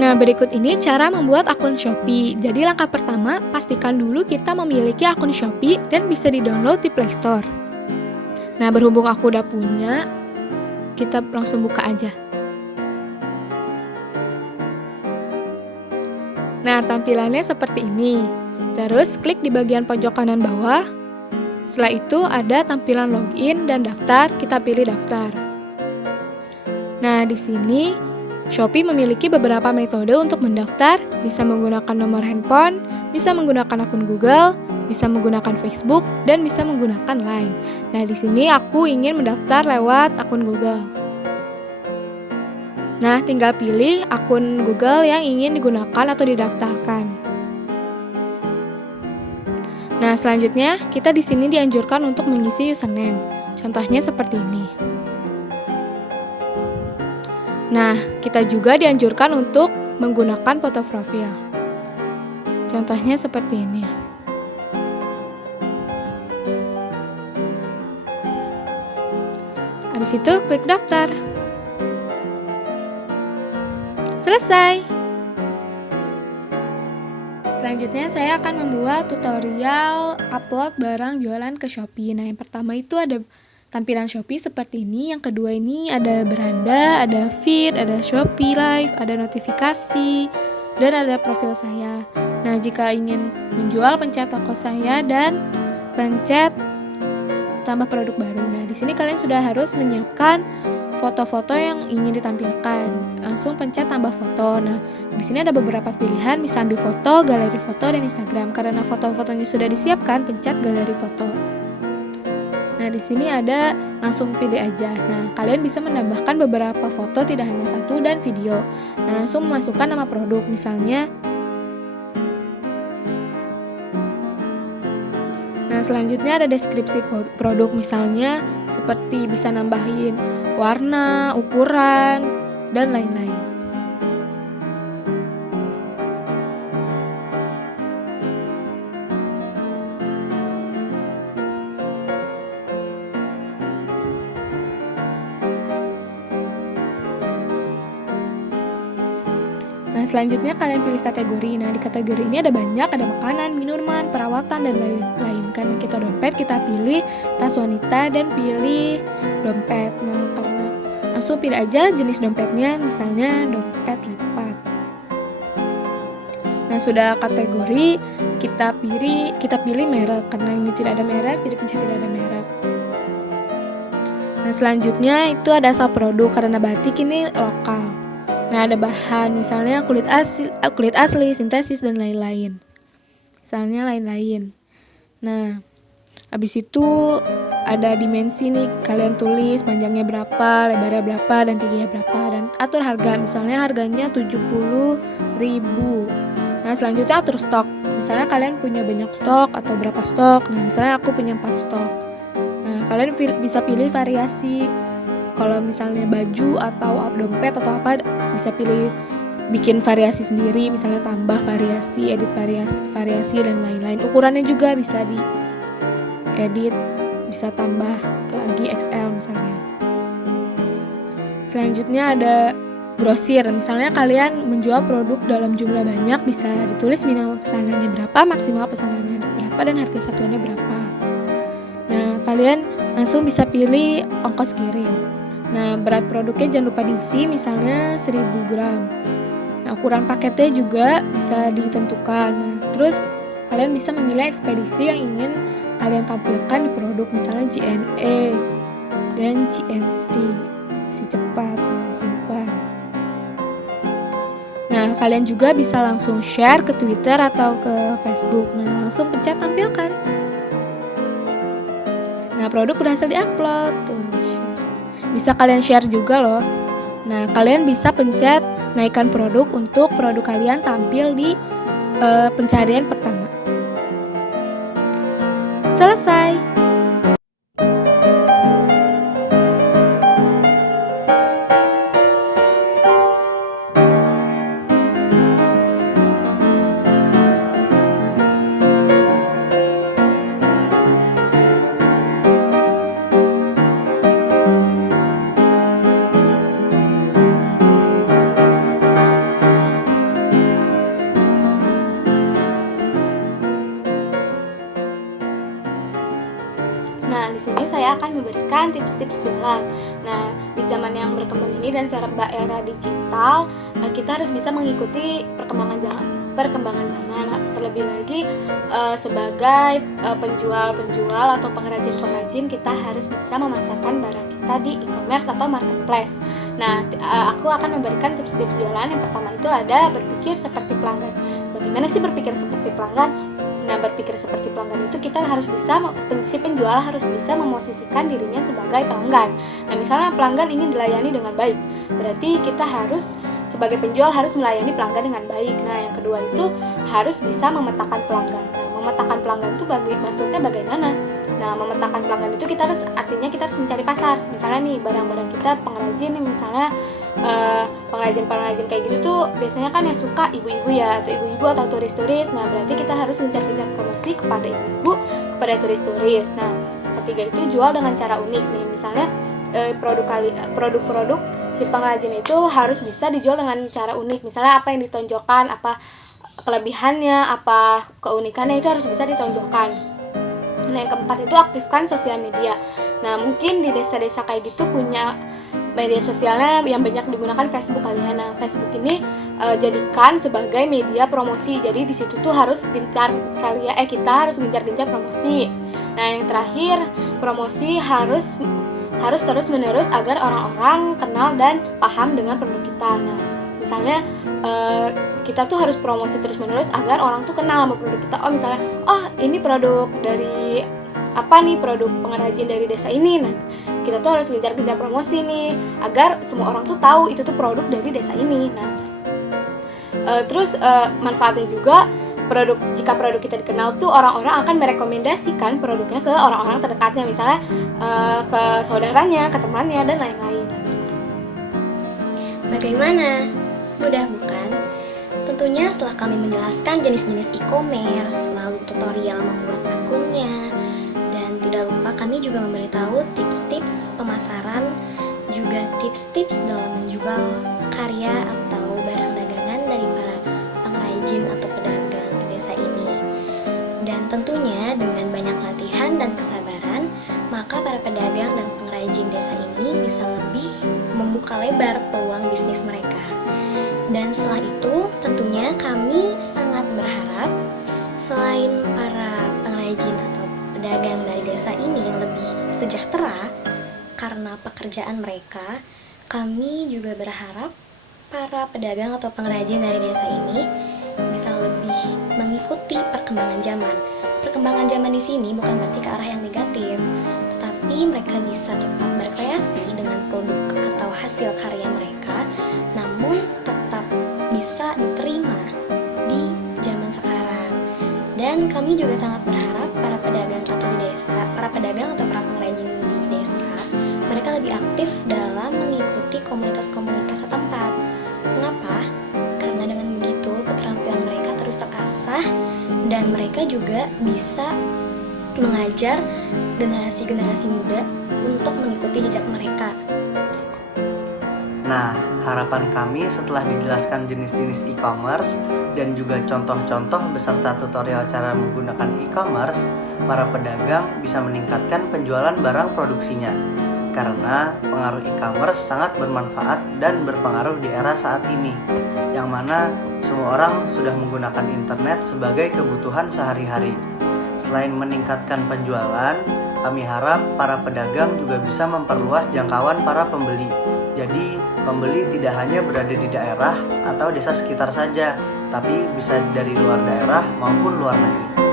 Nah, berikut ini cara membuat akun Shopee. Jadi langkah pertama, pastikan dulu kita memiliki akun Shopee dan bisa di-download di Play Store. Nah, berhubung aku udah punya, kita langsung buka aja. Nah, tampilannya seperti ini. Terus klik di bagian pojok kanan bawah. Setelah itu ada tampilan login dan daftar, kita pilih daftar. Nah, di sini Shopee memiliki beberapa metode untuk mendaftar, bisa menggunakan nomor handphone, bisa menggunakan akun Google, bisa menggunakan Facebook, dan bisa menggunakan Line. Nah, di sini aku ingin mendaftar lewat akun Google. Nah, tinggal pilih akun Google yang ingin digunakan atau didaftarkan. Nah, selanjutnya kita di sini dianjurkan untuk mengisi username. Contohnya seperti ini. Nah, kita juga dianjurkan untuk menggunakan foto profil. Contohnya seperti ini. Habis itu klik daftar. Selesai. Selanjutnya saya akan membuat tutorial upload barang jualan ke Shopee. Nah, yang pertama itu ada tampilan Shopee seperti ini. Yang kedua ini ada beranda, ada feed, ada Shopee Live, ada notifikasi, dan ada profil saya. Nah, jika ingin menjual, pencet toko saya dan pencet tambah produk baru. Nah, di sini kalian sudah harus menyiapkan foto-foto yang ingin ditampilkan. Langsung pencet tambah foto. Nah, di sini ada beberapa pilihan, bisa ambil foto, galeri foto, dan Instagram. Karena foto-fotonya sudah disiapkan, pencet galeri foto. Nah, di sini ada langsung pilih aja. Nah, kalian bisa menambahkan beberapa foto, tidak hanya satu, dan video. Nah, langsung memasukkan nama produk, misalnya. Nah, selanjutnya ada deskripsi produk, misalnya seperti bisa nambahin warna, ukuran, dan lain-lain. Nah, selanjutnya kalian pilih kategori. Nah, di kategori ini ada banyak, ada makanan, minuman, perawatan, dan lain-lain. Karena kita dompet, kita pilih tas wanita dan pilih dompet. Nah, karena langsung pilih aja jenis dompetnya, misalnya dompet lipat. Nah, sudah kategori, kita pilih merek. Karena ini tidak ada merek, jadi pencet tidak ada merek. Nah, selanjutnya itu ada asal produk, karena batik ini lokal. Nah, ada bahan, misalnya kulit asli, sintesis, dan lain-lain. Misalnya lain-lain. Nah, habis itu ada dimensi nih, kalian tulis panjangnya berapa, lebarnya berapa, dan tingginya berapa, dan atur harga, misalnya harganya 70.000. Nah, selanjutnya atur stok, misalnya kalian punya banyak stok atau berapa stok. Nah, misalnya aku punya 4 stok. Nah, kalian bisa pilih variasi. Kalau misalnya baju atau dompet atau apa, bisa pilih bikin variasi sendiri, misalnya tambah variasi, edit variasi, dan lain-lain. Ukurannya juga bisa diedit, bisa tambah lagi XL misalnya. Selanjutnya ada grosir, misalnya kalian menjual produk dalam jumlah banyak, bisa ditulis minimal pesanannya berapa, maksimal pesanannya berapa, dan harga satuannya berapa. Nah, kalian langsung bisa pilih ongkos kirim. Nah, berat produknya jangan lupa diisi, misalnya 1000 gram. Nah, ukuran paketnya juga bisa ditentukan. Nah, terus kalian bisa memilih ekspedisi yang ingin kalian tampilkan di produk, misalnya JNE dan JNT, isi cepat. Nah, simpan. Nah, kalian juga bisa langsung share ke Twitter atau ke Facebook. Nah, langsung pencet tampilkan. Nah, produk berhasil diupload. Tuh, bisa kalian share juga loh. Nah, kalian bisa pencet naikkan produk untuk produk kalian tampil di pencarian pertama. Selesai. akan memberikan tips-tips jualan. Nah, di zaman yang berkembang ini dan serba era digital, kita harus bisa mengikuti perkembangan zaman. Terlebih lagi sebagai penjual atau pengrajin, kita harus bisa memasarkan barang kita di e-commerce atau marketplace. Nah, aku akan memberikan tips-tips jualan. Yang pertama itu ada berpikir seperti pelanggan. Bagaimana sih berpikir seperti pelanggan? Nah, berpikir seperti pelanggan itu kita harus bisa, si penjual harus bisa memosisikan dirinya sebagai pelanggan. Nah, misalnya pelanggan ingin dilayani dengan baik, berarti kita harus sebagai penjual harus melayani pelanggan dengan baik. Nah, yang kedua itu harus bisa memetakan pelanggan. Nah, memetakan pelanggan itu maksudnya bagaimana? Nah, memetakan pelanggan itu artinya kita harus mencari pasar. Misalnya nih, barang-barang kita pengrajin nih, misalnya pengrajin kayak gitu tuh biasanya kan yang suka ibu-ibu ya, atau ibu-ibu atau turis-turis. Nah, berarti kita harus gencar-gencar promosi kepada ibu-ibu, kepada turis-turis. Nah, ketiga itu jual dengan cara unik nih. Misalnya produk-produk si pengrajin itu harus bisa dijual dengan cara unik. Misalnya apa yang ditonjolkan, apa kelebihannya, apa keunikannya, itu harus bisa ditonjolkan. Nah, yang keempat itu aktifkan sosial media. Nah, mungkin di desa-desa kayak gitu punya media sosialnya yang banyak digunakan Facebook kalian. Nah, Facebook ini jadikan sebagai media promosi. Jadi di situ tuh harus kita harus gencar-gencar promosi. Nah, yang terakhir, promosi harus terus-menerus agar orang-orang kenal dan paham dengan produk kita. Nah, misalnya kita tuh harus promosi terus-menerus agar orang tuh kenal sama produk kita. Oh, misalnya, ini produk dari produk pengrajin dari desa ini. Nah, kita tuh harus gencar-gencar promosi nih agar semua orang tuh tahu itu tuh produk dari desa ini. Nah, terus manfaatnya juga, jika produk kita dikenal tuh orang-orang akan merekomendasikan produknya ke orang-orang terdekatnya, misalnya ke saudaranya, ke temannya, dan lain-lain. Bagaimana? Mudah bukan? Tentunya setelah kami menjelaskan jenis-jenis e-commerce, lalu tutorial membuat akunnya, dan tidak lupa kami juga memberitahu tips-tips pemasaran, juga tips-tips dalam menjual karya atau barang dagangan dari para pengrajin atau pedagang di desa ini. Dan tentunya dengan banyak latihan dan kesabaran, maka para pedagang dan pengrajin desa ini bisa lebih membuka lebar peluang bisnis mereka. Dan setelah itu, tentunya kami sangat berharap selain para pengrajin atau pedagang dari desa ini lebih sejahtera karena pekerjaan mereka, kami juga berharap para pedagang atau pengrajin dari desa ini bisa lebih mengikuti perkembangan zaman. Perkembangan zaman di sini bukan berarti ke arah yang negatif, tetapi mereka bisa tetap berkreasi dengan produk atau hasil karya mereka, namun tetap bisa diterima di zaman sekarang. Dan kami juga sangat berharap para pedagang atau para pengrajin di desa, mereka lebih aktif dalam mengikuti komunitas-komunitas setempat. Mengapa? Karena dengan begitu keterampilan mereka terus terasah dan mereka juga bisa mengajar generasi-generasi muda untuk mengikuti jejak mereka. Nah, harapan kami setelah dijelaskan jenis-jenis e-commerce dan juga contoh-contoh beserta tutorial cara menggunakan e-commerce, para pedagang bisa meningkatkan penjualan barang produksinya. Karena pengaruh e-commerce sangat bermanfaat dan berpengaruh di era saat ini, yang mana semua orang sudah menggunakan internet sebagai kebutuhan sehari-hari. Selain meningkatkan penjualan, kami harap para pedagang juga bisa memperluas jangkauan para pembeli. Jadi, pembeli tidak hanya berada di daerah atau desa sekitar saja, tapi bisa dari luar daerah maupun luar negeri.